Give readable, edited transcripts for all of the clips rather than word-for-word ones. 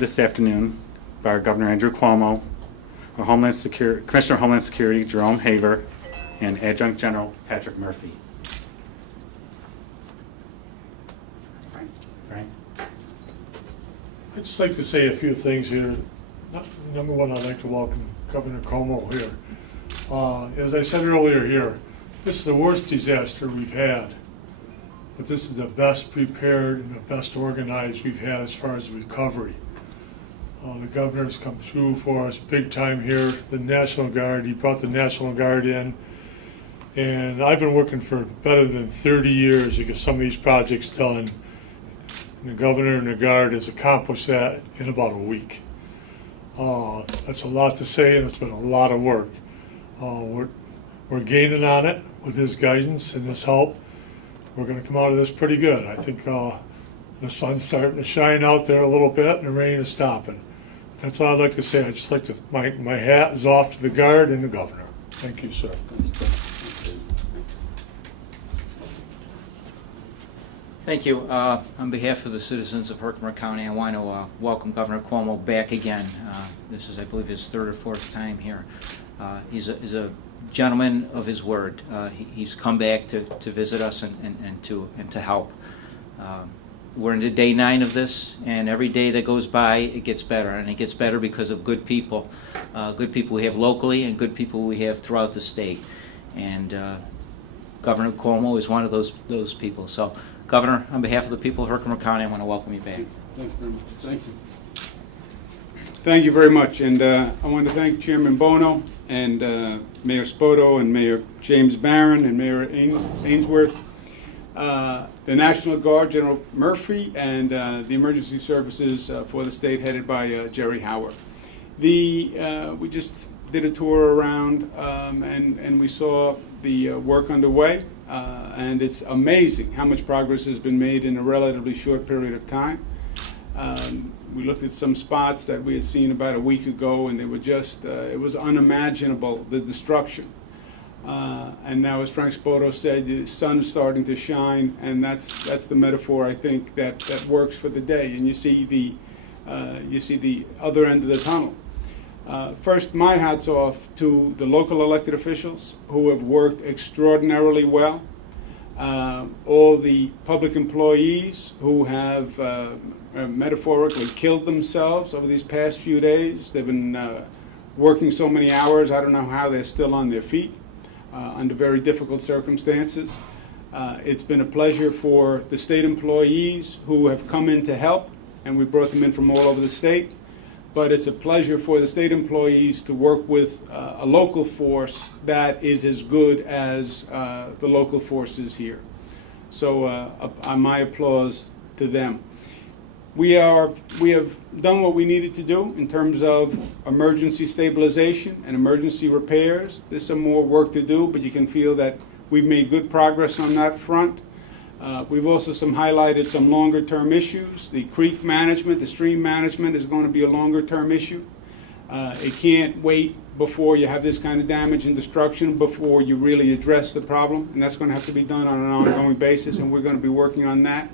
this afternoon by our Governor Andrew Cuomo, our Commissioner of Homeland Security Jerome Haver, and Adjunct General Patrick Murphy. Right. I'd just like to say a few things here. Number one, I'd like to welcome Governor Cuomo here. As I said earlier here, this is the worst disaster we've had, but this is the best prepared and the best organized we've had as far as recovery. The governor's come through for us big time here. The National Guard, he brought the National Guard in, and I've been working for better than 30 years to get some of these projects done. And the governor and the Guard has accomplished that in about a week. That's a lot to say, and it's been a lot of work. We're gaining on it with his guidance and his help. We're going to come out of this pretty good. I think the sun's starting to shine out there a little bit, and the rain is stopping. That's all I'd like to say. I just like to my hat is off to the Guard and the governor. Thank you, sir. Thank you. On behalf of the citizens of Herkimer County, I want to welcome Governor Cuomo back again. This is, I believe, his third or fourth time here. He's a gentleman of his word. He's come back to visit us and to help. We're into day 9 of this, and every day that goes by, it gets better, and it gets better because of good people we have locally and good people we have throughout the state. And Governor Cuomo is one of those people. So, Governor, on behalf of the people of Herkimer County, I want to welcome you back. Thank you very much. Thank you. Thank you very much. And I want to thank Chairman Bono and Mayor Spoto and Mayor James Barron and Mayor Ainsworth, the National Guard, General Murphy, and the emergency services for the state headed by Jerry Howard. We just did a tour around and we saw the work underway. And it's amazing how much progress has been made in a relatively short period of time. We looked at some spots that we had seen about a week ago, and they were just, it was unimaginable, the destruction. And now, as Frank Spoto said, the sun is starting to shine, and that's the metaphor, I think, that works for the day. And you see the other end of the tunnel. First, my hat's off to the local elected officials who have worked extraordinarily well. All the public employees who have metaphorically killed themselves over these past few days. They've been working so many hours, I don't know how they're still on their feet under very difficult circumstances. It's been a pleasure for the state employees who have come in to help, and we brought them in from all over the state. But it's a pleasure for the state employees to work with a local force that is as good as the local forces here. So my applause to them. We have done what we needed to do in terms of emergency stabilization and emergency repairs. There's some more work to do, but you can feel that we've made good progress on that front. We've also highlighted some longer-term issues. The creek management, the stream management is going to be a longer-term issue. It can't wait before you have this kind of damage and destruction before you really address the problem, and that's going to have to be done on an ongoing basis, and we're going to be working on that.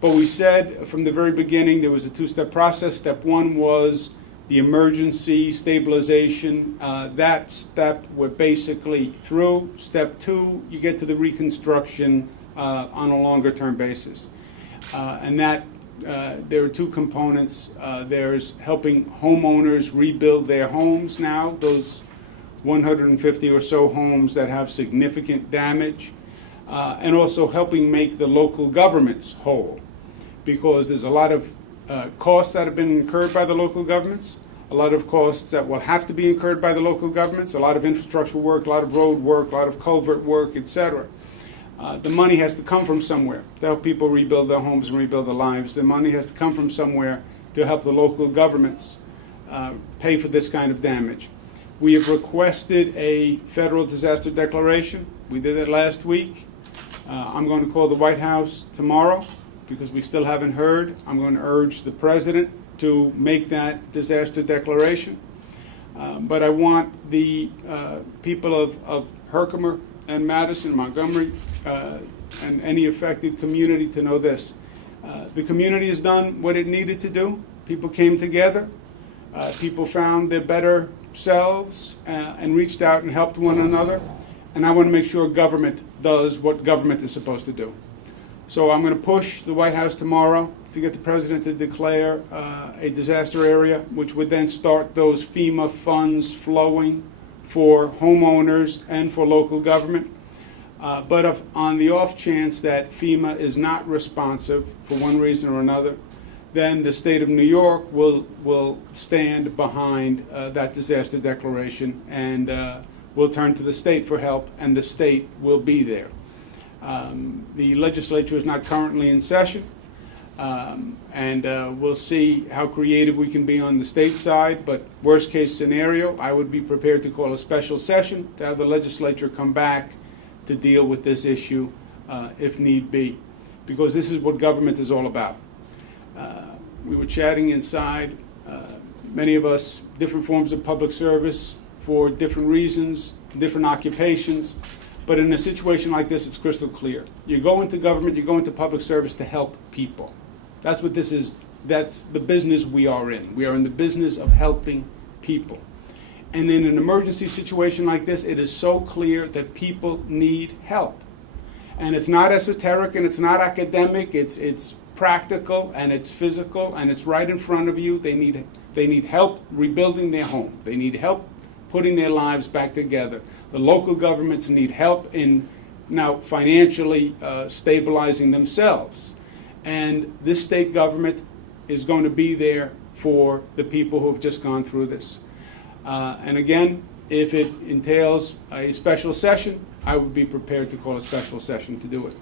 But we said from the very beginning there was a 2-step process. Step 1 was the emergency stabilization. That step we're basically through. Step 2, you get to the reconstruction on a longer-term basis. And that there are 2 components. There's helping homeowners rebuild their homes now, those 150 or so homes that have significant damage, and also helping make the local governments whole, because there's a lot of costs that have been incurred by the local governments, a lot of costs that will have to be incurred by the local governments, a lot of infrastructure work, a lot of road work, a lot of culvert work, etc. The money has to come from somewhere to help people rebuild their homes and rebuild their lives. The money has to come from somewhere to help the local governments pay for this kind of damage. We have requested a federal disaster declaration. We did it last week. I'm going to call the White House tomorrow because we still haven't heard. I'm going to urge the president to make that disaster declaration. But I want the people of Herkimer and Madison, Montgomery, and any affected community to know this. The community has done what it needed to do. People came together. People found their better selves and reached out and helped one another. And I want to make sure government does what government is supposed to do. So I'm going to push the White House tomorrow to get the president to declare a disaster area, which would then start those FEMA funds flowing for homeowners and for local government. But if on the off chance that FEMA is not responsive for one reason or another, then the state of New York will stand behind that disaster declaration, and we'll turn to the state for help, and the state will be there. The legislature is not currently in session, and we'll see how creative we can be on the state side, but worst case scenario, I would be prepared to call a special session to have the legislature come back to deal with this issue if need be, because this is what government is all about. We were chatting inside, many of us, different forms of public service for different reasons, different occupations, but in a situation like this, it's crystal clear. You go into government, you go into public service to help people. That's what this is. That's the business we are in. We are in the business of helping people. And in an emergency situation like this, it is so clear that people need help. And it's not esoteric and it's not academic, it's practical and it's physical and it's right in front of you. They need help rebuilding their home. They need help putting their lives back together. The local governments need help in now financially stabilizing themselves. And this state government is going to be there for the people who have just gone through this. And again, if it entails a special session, I would be prepared to call a special session to do it.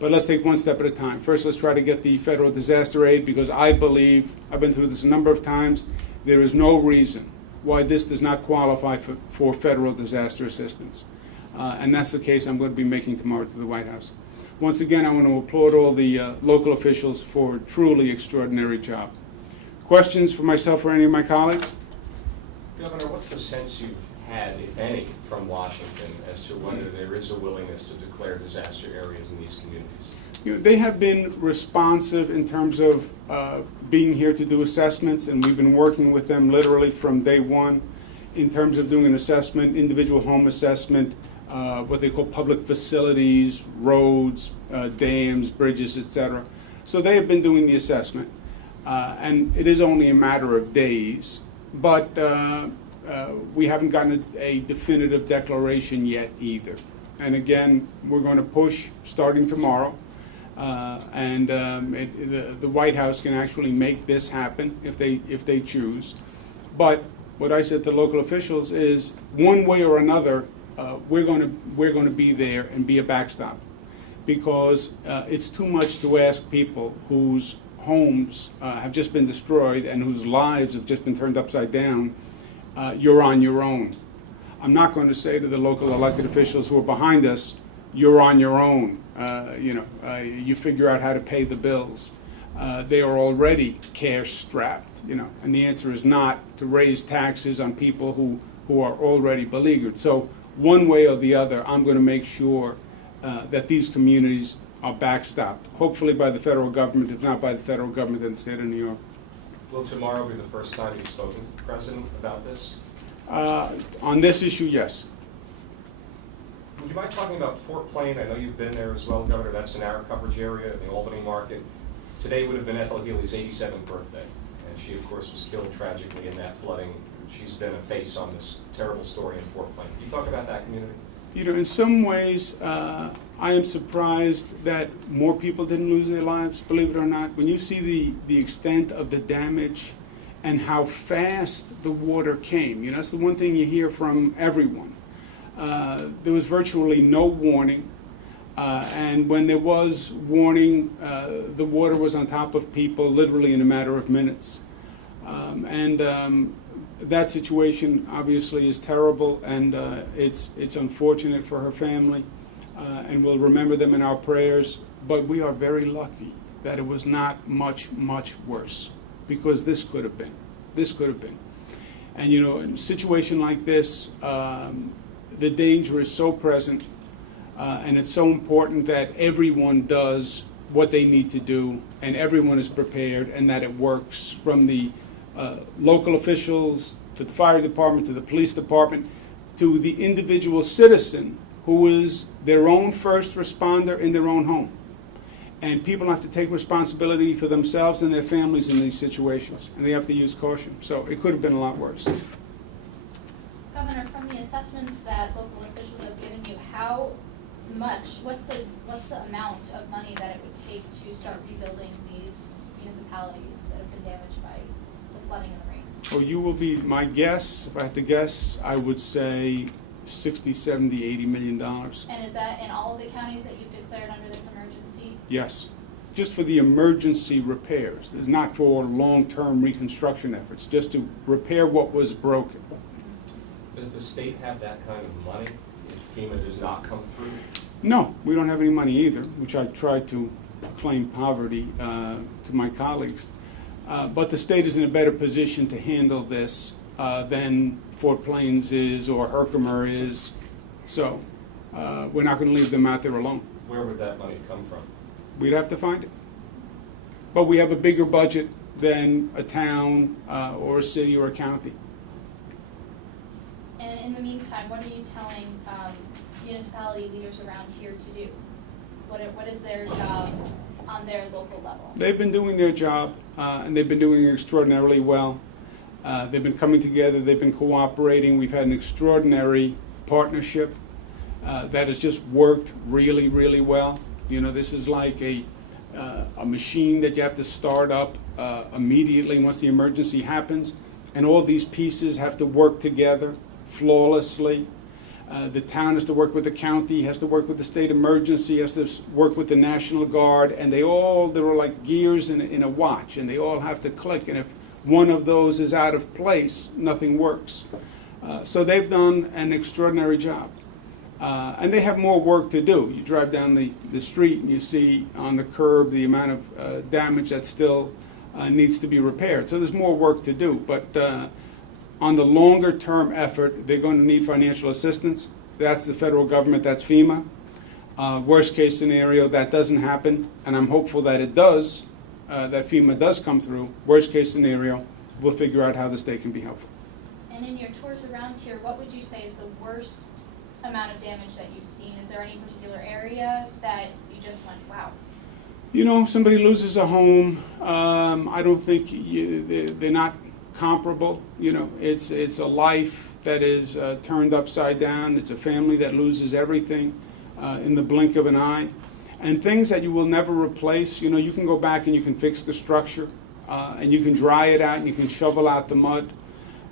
But let's take one step at a time. First, let's try to get the federal disaster aid, because I believe, I've been through this a number of times, there is no reason why this does not qualify for federal disaster assistance. And that's the case I'm going to be making tomorrow to the White House. Once again, I want to applaud all the local officials for a truly extraordinary job. Questions for myself or any of my colleagues? Governor, what's the sense you've had, if any, from Washington as to whether there is a willingness to declare disaster areas in these communities? They have been responsive in terms of being here to do assessments, and we've been working with them literally from day one in terms of doing an assessment, individual home assessment, what they call public facilities, roads, dams, bridges, etc. So they have been doing the assessment, and it is only a matter of days, but we haven't gotten a definitive declaration yet either. And again, we're going to push starting tomorrow. The White House can actually make this happen if they choose. But what I said to local officials is, one way or another, we're going to be there and be a backstop, because it's too much to ask people whose homes have just been destroyed and whose lives have just been turned upside down. You're on your own. I'm not going to say to the local elected officials who are behind us, you're on your own. You figure out how to pay the bills. They are already cash strapped, and the answer is not to raise taxes on people who are already beleaguered. So one way or the other, I'm going to make sure that these communities are backstopped, hopefully by the federal government, if not by the federal government in the state of New York. Will tomorrow be the first time you've spoken to the President about this? On this issue, yes. Would you mind talking about Fort Plain? I know you've been there as well, Governor. That's an our coverage area in the Albany market. Today would have been Ethel Healy's 87th birthday, and she, of course, was killed tragically in that flooding. She's been a face on this terrible story in Fort Plain. Can you talk about that community? In some ways, I am surprised that more people didn't lose their lives, believe it or not. When you see the extent of the damage and how fast the water came, that's the one thing you hear from everyone. There was virtually no warning, and when there was warning, the water was on top of people literally in a matter of minutes. That situation obviously is terrible, and it's unfortunate for her family, and we'll remember them in our prayers, but we are very lucky that it was not much, much worse, because this could have been. And in a situation like this, the danger is so present, and it's so important that everyone does what they need to do, and everyone is prepared, and that it works from the local officials to the fire department to the police department to the individual citizen who is their own first responder in their own home. And people have to take responsibility for themselves and their families in these situations, and they have to use caution. So it could have been a lot worse. Governor, from the assessments that local officials have given you, how much, what's the amount of money that it would take to start rebuilding these municipalities that have been damaged by the flooding and the rains? Well, you will be my guess. If I had to guess, I would say 60, 70, $80 million. And is that in all of the counties that you've declared under this emergency? Yes. Just for the emergency repairs. It's not for long-term reconstruction efforts, just to repair what was broken. Does the state have that kind of money if FEMA does not come through? No, we don't have any money either, which I tried to claim poverty to my colleagues. But the state is in a better position to handle this than Fort Plains is or Herkimer is. So we're not going to leave them out there alone. Where would that money come from? We'd have to find it. But we have a bigger budget than a town or a city or a county. And in the meantime, what are you telling municipality leaders around here to do? What is their job on their local level? They've been doing their job, and they've been doing it extraordinarily well. They've been coming together, they've been cooperating. We've had an extraordinary partnership that has just worked really, really well. You know, this is like a machine that you have to start up immediately once the emergency happens, and all these pieces have to work together flawlessly. The town has to work with the county, has to work with the state emergency, has to work with the National Guard, and they're like gears in a watch, and they all have to click, and if one of those is out of place, nothing works. So they've done an extraordinary job. And they have more work to do. You drive down the street and you see on the curb the amount of damage that still needs to be repaired. So there's more work to do. But on the longer term effort, they're going to need financial assistance. That's the federal government, that's FEMA. Worst case scenario, that doesn't happen, and I'm hopeful that it does, that FEMA does come through. Worst case scenario, we'll figure out how the state can be helpful. And in your tours around here, what would you say is the worst amount of damage that you've seen? Is there any particular area that you just went, wow? You know, somebody loses a home. I don't think they're not comparable. You know, it's a life that is turned upside down. It's a family that loses everything in the blink of an eye. And things that you will never replace. You know, you can go back and you can fix the structure, and you can dry it out and you can shovel out the mud.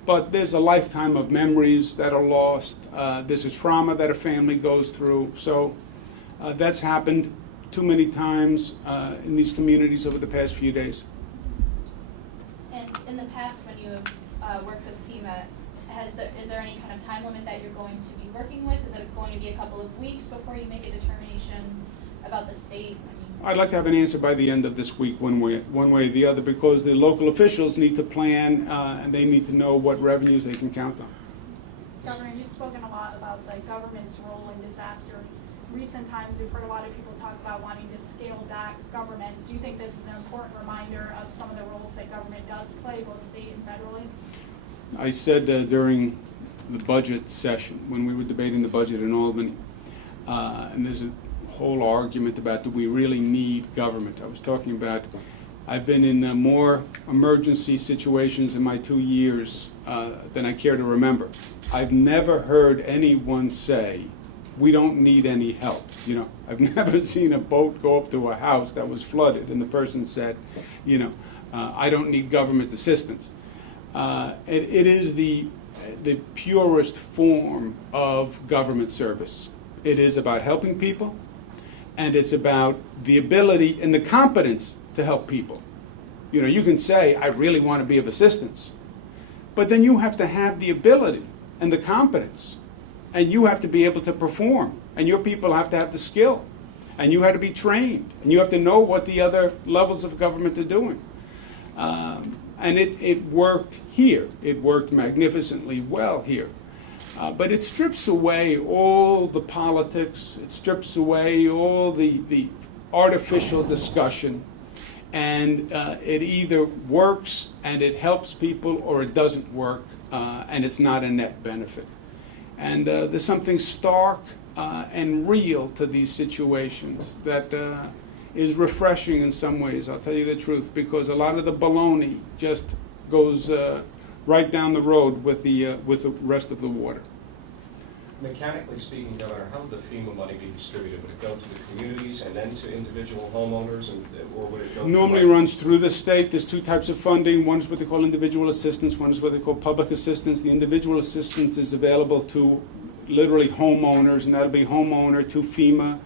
But there's a lifetime of memories that are lost. There's a trauma that a family goes through. So that's happened too many times in these communities over the past few days. And in the past, when you have worked with FEMA, is there any kind of time limit that you're going to be working with? Is it going to be a couple of weeks before you make a determination about the state? I'd like to have an answer by the end of this week, one way or the other, because the local officials need to plan and they need to know what revenues they can count on. Governor, you've spoken a lot about the government's role in disasters. In recent times, we've heard a lot of people talk about wanting to scale back government. Do you think this is an important reminder of some of the roles that government does play, both state and federally? I said during the budget session, when we were debating the budget in Albany, and there's a whole argument about do we really need government. I was talking about, I've been in more emergency situations in my 2 years than I care to remember. I've never heard anyone say, we don't need any help. You know, I've never seen a boat go up to a house that was flooded and the person said, you know, I don't need government assistance. It is the purest form of government service. It is about helping people, and it's about the ability and the competence to help people. You know, you can say, I really want to be of assistance, but then you have to have the ability and the competence, and you have to be able to perform, and your people have to have the skill, and you have to be trained, and you have to know what the other levels of government are doing. And it worked here. It worked magnificently well here. But it strips away all the politics. It strips away all the artificial discussion, and it either works and it helps people, or it doesn't work and it's not a net benefit. And there's something stark and real to these situations that is refreshing in some ways, I'll tell you the truth, because a lot of the baloney just goes right down the road with the rest of the water. Mechanically speaking, Governor, how would the FEMA money be distributed? Would it go to the communities and then to individual homeowners, or would it go? Normally runs through the state. There's two types of funding. One is what they call individual assistance. One is what they call public assistance. The individual assistance is available to literally homeowners, and that'll be homeowner to FEMA,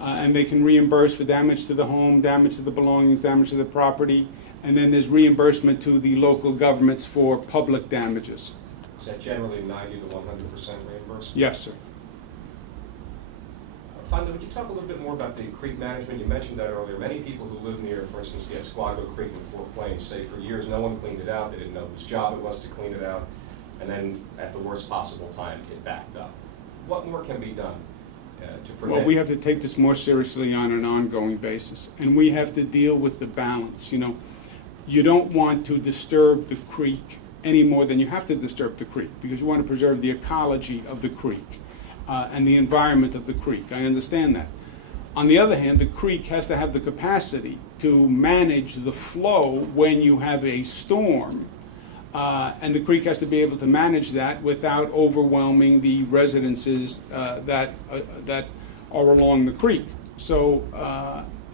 and they can reimburse for damage to the home, damage to the belongings, damage to the property, and then there's reimbursement to the local governments for public damages. Is that generally 90 to 100% reimbursement? Yes, sir. Finally, would you talk a little bit more about the creek management? You mentioned that earlier. Many people who live near, for instance, the Esquago Creek in Fort Plains say for years no one cleaned it out. They didn't know whose job it was to clean it out. And then at the worst possible time, it backed up. What more can be done to prevent? Well, we have to take this more seriously on an ongoing basis, and we have to deal with the balance. You know, you don't want to disturb the creek any more than you have to disturb the creek, because you want to preserve the ecology of the creek and the environment of the creek. I understand that. On the other hand, the creek has to have the capacity to manage the flow when you have a storm, and the creek has to be able to manage that without overwhelming the residences that are along the creek. So,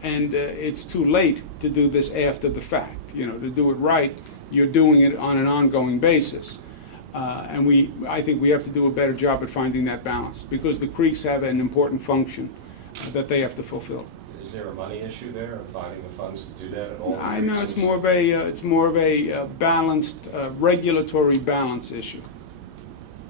it's too late to do this after the fact. You know, to do it right, you're doing it on an ongoing basis. And I think we have to do a better job at finding that balance, because the creeks have an important function that they have to fulfill. Is there a money issue there, and finding the funds to do that at all? I know it's more of a balanced regulatory balance issue.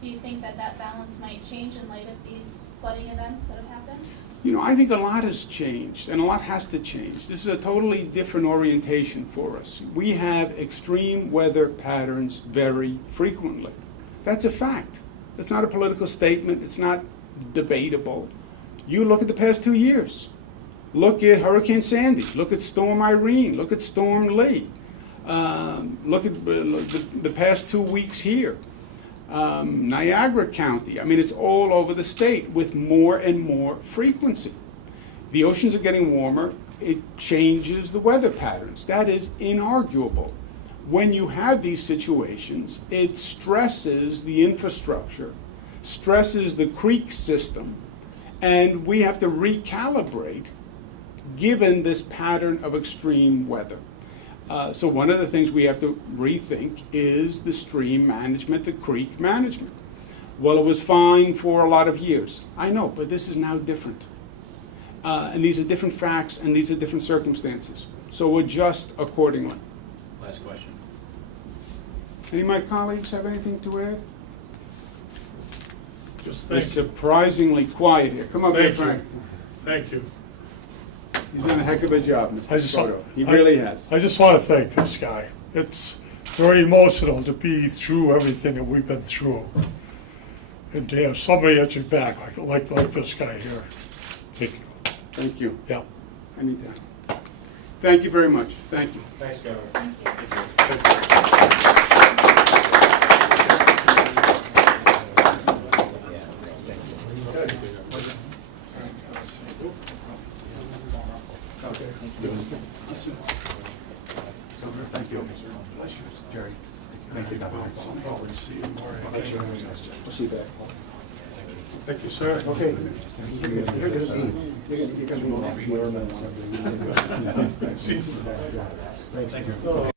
Do you think that balance might change in light of these flooding events that have happened? You know, I think a lot has changed, and a lot has to change. This is a totally different orientation for us. We have extreme weather patterns very frequently. That's a fact. It's not a political statement. It's not debatable. You look at the past 2 years. Look at Hurricane Sandy. Look at Storm Irene. Look at Storm Lee. Look at the past 2 weeks here. Niagara County. I mean, it's all over the state with more and more frequency. The oceans are getting warmer. It changes the weather patterns. That is inarguable. When you have these situations, it stresses the infrastructure, stresses the creek system, and we have to recalibrate given this pattern of extreme weather. So one of the things we have to rethink is the stream management, the creek management. Well, it was fine for a lot of years. I know, but this is now different. And these are different facts, and these are different circumstances. So adjust accordingly. Last question. Any of my colleagues have anything to add? Just It's thank you. surprisingly quiet here. Come up here, Thank you. Frank. Thank you. He's done a heck of a job, Mr. I just- Soto. He really has. I just want to thank this guy. It's very emotional to be through everything that we've been through, and to have somebody at your back like this guy here. Thank you. Thank you. Yeah. Anytime. Thank you very much. Thank you. Thanks, Governor. Thank you. Thank you. Jerry. Thank you. We'll see you back. Thank you, sir. Okay. You're gonna be. Thank you.